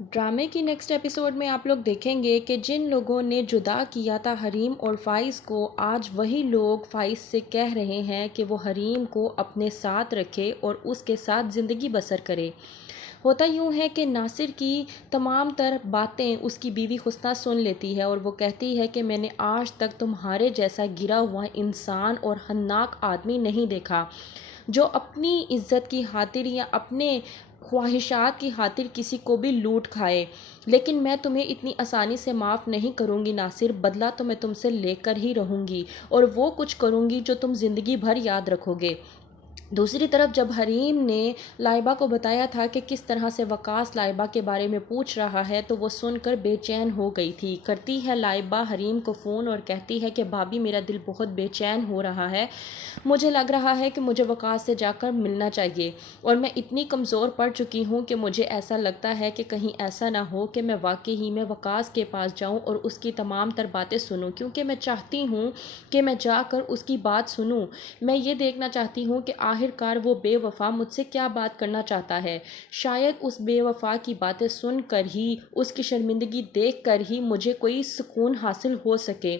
ڈرامے کی next episode میں آپ لوگ دیکھیں گے کہ جن لوگوں نے جدا کیا تھا حریم اور فائز کو، آج وہی لوگ فائز سے کہہ رہے ہیں کہ وہ حریم کو اپنے ساتھ رکھے اور اس کے ساتھ زندگی بسر کرے۔ ہوتا یوں ہے کہ ناصر کی تمام تر باتیں اس کی بیوی حسنہ سن لیتی ہے اور وہ کہتی ہے کہ میں نے آج تک تمہارے جیسا گرا ہوا انسان اور ہناک آدمی نہیں دیکھا جو اپنی عزت کی خاطر یا اپنے خواہشات کی خاطر کسی کو بھی لوٹ کھائے، لیکن میں تمہیں اتنی آسانی سے معاف نہیں کروں گی ناصر، بدلہ تو میں تم سے لے کر ہی رہوں گی اور وہ کچھ کروں گی جو تم زندگی بھر یاد رکھو گے۔ دوسری طرف جب حریم نے لائبہ کو بتایا تھا کہ کس طرح سے وقاص لائبہ کے بارے میں پوچھ رہا ہے تو وہ سن کر بے چین ہو گئی تھی۔ کرتی ہے لائبہ حریم کو فون اور کہتی ہے کہ بھابی میرا دل بہت بے چین ہو رہا ہے، مجھے لگ رہا ہے کہ مجھے وقاص سے جا کر ملنا چاہیے اور میں اتنی کمزور پڑ چکی ہوں کہ مجھے ایسا لگتا ہے کہ کہیں ایسا نہ ہو کہ میں واقعی ہی میں وقاص کے پاس جاؤں اور اس کی تمام تر باتیں سنوں، کیونکہ میں چاہتی ہوں کہ میں جا کر اس کی بات سنوں۔ میں یہ دیکھنا چاہتی ہوں کہ آخر کار وہ بے وفا مجھ سے کیا بات کرنا چاہتا ہے، شاید اس بے وفا کی باتیں سن کر ہی، اس کی شرمندگی دیکھ کر ہی مجھے کوئی سکون حاصل ہو سکے۔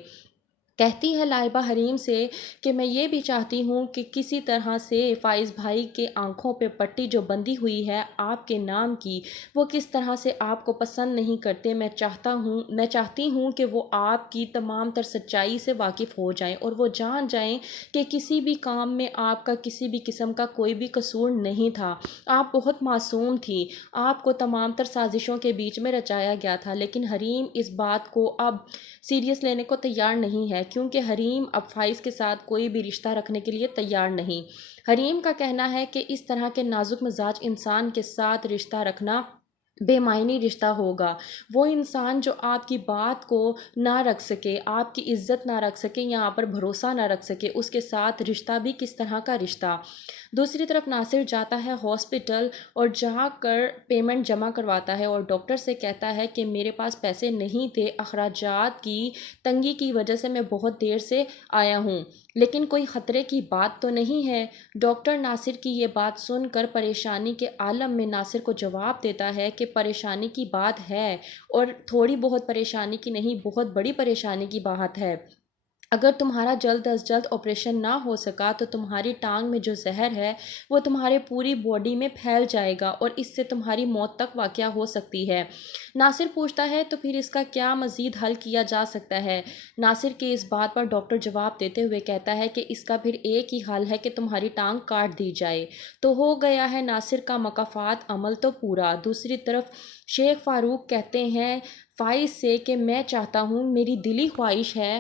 کہتی ہے لائبہ حریم سے کہ میں یہ بھی چاہتی ہوں کہ کسی طرح سے فائز بھائی کے آنکھوں پہ پٹی جو بندھی ہوئی ہے آپ کے نام کی، وہ کس طرح سے آپ کو پسند نہیں کرتے، میں چاہتی ہوں کہ وہ آپ کی تمام تر سچائی سے واقف ہو جائیں اور وہ جان جائیں کہ کسی بھی کام میں آپ کا کسی بھی قسم کا کوئی بھی قصور نہیں تھا، آپ بہت معصوم تھی، آپ کو تمام تر سازشوں کے بیچ میں رچایا گیا تھا۔ لیکن حریم اس بات کو اب سیریس لینے کو تیار نہیں ہے، کیونکہ حریم اب فائز کے ساتھ کوئی بھی رشتہ رکھنے کے لیے تیار نہیں۔ حریم کا کہنا ہے کہ اس طرح کے نازک مزاج انسان کے ساتھ رشتہ رکھنا بے معنی رشتہ ہوگا۔ وہ انسان جو آپ کی بات کو نہ رکھ سکے، آپ کی عزت نہ رکھ سکے یا آپ پر بھروسہ نہ رکھ سکے، اس کے ساتھ رشتہ بھی کس طرح کا رشتہ۔ دوسری طرف ناصر جاتا ہے ہاسپٹل اور جا کر پیمنٹ جمع کرواتا ہے اور ڈاکٹر سے کہتا ہے کہ میرے پاس پیسے نہیں تھے، اخراجات کی تنگی کی وجہ سے میں بہت دیر سے آیا ہوں، لیکن کوئی خطرے کی بات تو نہیں ہے۔ ڈاکٹر ناصر کی یہ بات سن کر پریشانی کے عالم میں ناصر کو جواب دیتا ہے کہ پریشانی کی بات ہے اور تھوڑی بہت پریشانی کی نہیں، بہت بڑی پریشانی کی بات ہے۔ اگر تمہارا جلد از جلد آپریشن نہ ہو سکا تو تمہاری ٹانگ میں جو زہر ہے وہ تمہارے پوری باڈی میں پھیل جائے گا اور اس سے تمہاری موت تک واقع ہو سکتی ہے۔ ناصر پوچھتا ہے تو پھر اس کا کیا مزید حل کیا جا سکتا ہے؟ ناصر کے اس بات پر ڈاکٹر جواب دیتے ہوئے کہتا ہے کہ اس کا پھر ایک ہی حل ہے کہ تمہاری ٹانگ کاٹ دی جائے۔ تو ہو گیا ہے ناصر کا مکافات عمل تو پورا۔ دوسری طرف شیخ فاروق کہتے ہیں فائز سے کہ میں چاہتا ہوں، میری دلی خواہش ہے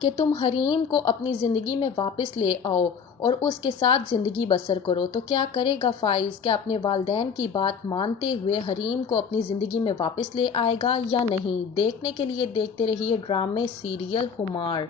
کہ تم حریم کو اپنی زندگی میں واپس لے آؤ اور اس کے ساتھ زندگی بسر کرو۔ تو کیا کرے گا فائز؟ کیا اپنے والدین کی بات مانتے ہوئے حریم کو اپنی زندگی میں واپس لے آئے گا یا نہیں؟ دیکھنے کے لیے دیکھتے رہیے ڈرامے سیریل خمار۔